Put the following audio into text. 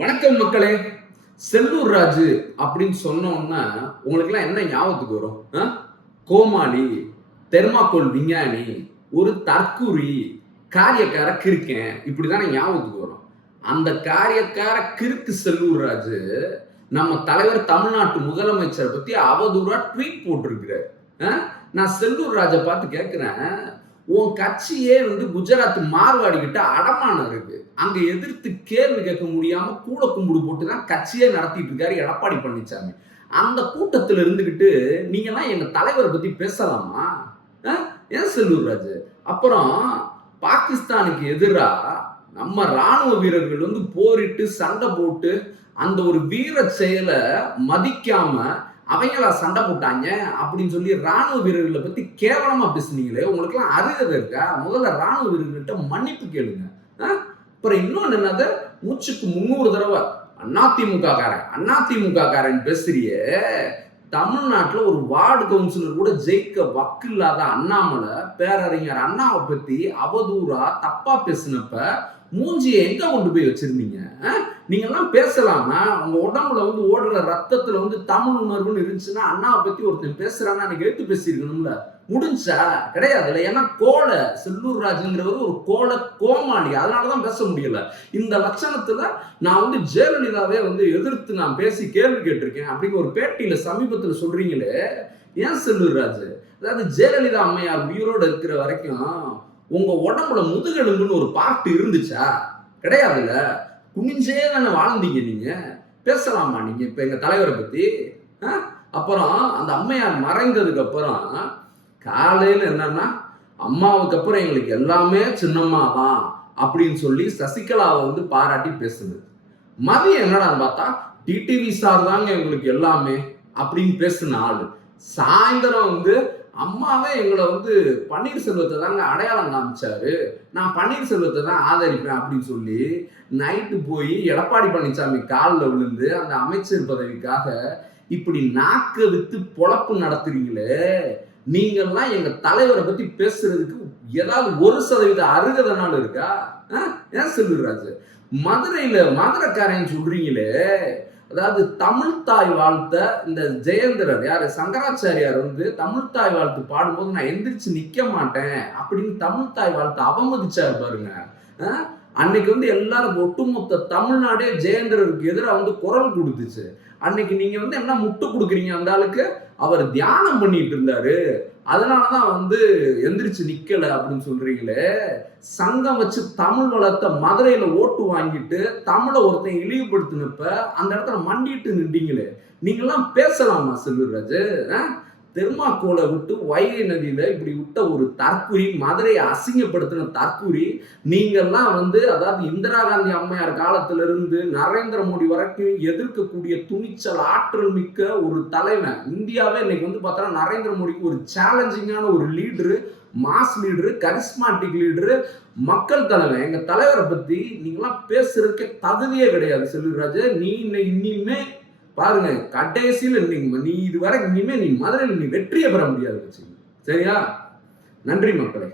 வணக்கம் மக்களே. செல்லூர் ராஜு அப்படின்னு சொன்னோம்னா உங்களுக்குலாம் என்ன ஞாபகத்துக்கு வரும்? ஆ? கோமாளி தெர்மாக்கோல் விஞ்ஞானி ஒரு தற்குறி காரியக்கார கிறுக்கேன். இப்படிதானே ஞாபகத்துக்கு வரும். அந்த காரியக்கார கிறுக்கு செல்லூர் ராஜு நம்ம தலைவர் தமிழ்நாட்டு முதலமைச்சரை பத்தி அவதூறா ட்வீட் போட்டிருக்கிறார். ஆ? நான் செல்லூர் ராஜை பார்த்து கேட்கிறேன். உன் கட்சியே வந்து குஜராத் மார்வாடி கிட்ட அடமானம் இருக்கு அங்க எதிர்த்து கேள்வி கேட்க முடியாம கூட கும்பிடு போட்டு தான் கட்சியே நடத்திட்டு இருக்காரு எடப்பாடி பழனிசாமி அந்த கூட்டத்துல இருந்துகிட்டு நீங்கலாம் எங்க தலைவரை பத்தி பேசலாமா? ஏன் செல்லூர் அப்புறம் பாகிஸ்தானுக்கு எதிரா நம்ம ராணுவ வீரர்கள் வந்து போரிட்டு சண்டை போட்டு அந்த ஒரு வீர செயலை மதிக்காம அவங்களா சண்டை போட்டாங்க அப்படின்னு சொல்லி ராணுவ வீரர்களை பத்தி கேவலமா பேசுனீங்களே உங்களுக்குலாம் அருகதை இருக்கா? முதல்ல ராணுவ வீரர்கள்ட்ட மன்னிப்பு கேளுங்க. அப்புறம் இன்னொன்னு என்னது? மூச்சுக்கு முந்நூறு தடவை அதிமுக காரன் அதிமுக காரன் பேசுறியே. தமிழ்நாட்டுல ஒரு வார்டு கவுன்சிலர் கூட ஜெயிக்க வக்கு இல்லாத அண்ணாமலை பேரறிஞர் அண்ணாவை பத்தி அவதூறா தப்பா பேசினப்ப மூஞ்சியை எங்க கொண்டு போய் வச்சிருந்தீங்க? நீங்க நீங்கெல்லாம் பேசலாமா? உங்க உடம்புல வந்து ஓடுற ரத்தத்துல வந்து தமிழ் உணர்வுன்னு இருந்துச்சுன்னா அண்ணாவை பத்தி ஒருத்தன் பேசுறான்னா அன்னைக்கு எடுத்து பேசியிருக்கணும்ல. முடிஞ்சா? கிடையாதுல்ல ஏன்னா கோலை செல்லூர் ராஜுங்கிறவர் ஒரு கோலை கோமாளி. அதனாலதான் பேச முடியல. இந்த லட்சணத்துல நான் வந்து ஜெயலலிதாவே வந்து எதிர்த்து நான் பேசி கேள்வி கேட்டிருக்கேன். அப்படிங்கிற ஒரு பேட்டியில சமீபத்துல சொல்றீங்களே. ஏன் செல்லூர் ராஜு? அதாவது ஜெயலலிதா அம்மையார் உயிரோடு இருக்கிற வரைக்கும் உங்க உடம்புல முதுகெலும்புன்னு ஒரு பார்ட் இருந்துச்சா? கிடையாதுல்ல. குனிஞ்சே தானே வாழ்ந்தீங்க நீங்க. பேசலாமா நீங்க இப்ப எங்க தலைவரை பத்தி? ஆ? அப்புறம் அந்த அம்மையார் மறைந்ததுக்கு அப்புறம் காலையில என்னன்னா அம்மாவுக்கு அப்புறம் எங்களுக்கு எல்லாமே சின்னம்மா தான் அப்படின்னு சொல்லி சசிகலாவை வந்து பாராட்டி பேசுது மதியம் என்னடான்னு பார்த்தா டிடிவி சார் தாங்க எங்களுக்கு எல்லாமே அப்படின்னு பேசின ஆளு. சாயந்தரம் வந்து அம்மாவே எங்களை வந்து பன்னீர்செல்வத்தை தாங்க அடையாளம் காமிச்சாரு. நான் பன்னீர்செல்வத்தை தான் ஆதரிப்பேன் அப்படின்னு சொல்லி நைட்டு போய் எடப்பாடி பழனிசாமி காலில் விழுந்து அந்த அமைச்சர் பதவிக்காக இப்படி நாக்க வித்து பொழப்பு நடத்துறீங்களே. நீங்கள்லாம் எங்க தலைவரை பத்தி பேசுறதுக்கு ஏதாவது ஒரு சதவீத அருகதனால இருக்கா? ஆ? ஏன் செல்வராஜ் மதுரையில மதுரைக்காரன் சொல்றீங்களே. அதாவது தமிழ் தாய் வாழ்த்த இந்த ஜெயேந்திரர் யாரு? சங்கராச்சாரியார் வந்து தமிழ் தாய் வாழ்த்து பாடும்போது நான் எந்திரிச்சு நிக்க மாட்டேன் அப்படின்னு தமிழ் தாய் வாழ்த்து அவமதிச்சாரு பாருங்க. அன்னைக்கு வந்து எல்லாரும் ஒட்டுமொத்த தமிழ்நாடே ஜெயேந்திரருக்கு எதிராக வந்து குரல் கொடுத்துச்சு. அன்னைக்கு நீங்க வந்து என்ன முட்டு கொடுக்குறீங்க அந்த ஆளுக்கு? அவர் தியானம் பண்ணிட்டு இருந்தாரு. அதனாலதான் வந்து எந்திரிச்சு நிக்கல அப்படின்னு சொல்றீங்களே. சங்கம் வச்சு தமிழ் வளர்த்த மதுரையில ஓட்டு வாங்கிட்டு தமிழை ஒருத்தன் இழிவுபடுத்தினப்ப அந்த இடத்துல மண்டிட்டு நின்றீங்களே. நீங்கெல்லாம் பேசலாமா செல்வராஜ்? தெர்மாக்கோலை விட்டு வைகை நதியில இப்படி விட்ட ஒரு தற்குறி மதுரையை அசிங்கப்படுத்தின தற்குறி நீங்கள்லாம் வந்து அதாவது இந்திரா காந்தி அம்மையார் காலத்துல இருந்து நரேந்திர மோடி வரைக்கும் எதிர்க்கக்கூடிய துணிச்சல் ஆற்றல் மிக்க ஒரு தலைவன் இந்தியாவே இன்னைக்கு வந்து பார்த்தோன்னா நரேந்திர மோடிக்கு ஒரு சேலஞ்சிங்கான ஒரு leader mass leader charismatic leader மக்கள் தலைவன் எங்க தலைவரை பத்தி நீங்களாம் பேசுறதுக்கே தகுதியே கிடையாது செல்வராஜ் நீ இன்னைக்கு இனிமே பாருங்க கடைசியில் நீங்க நீ இதுவரை இனிமே நீ மதுரையில் நீ வெற்றியை பெற முடியாது சரியா? நன்றி மக்களே.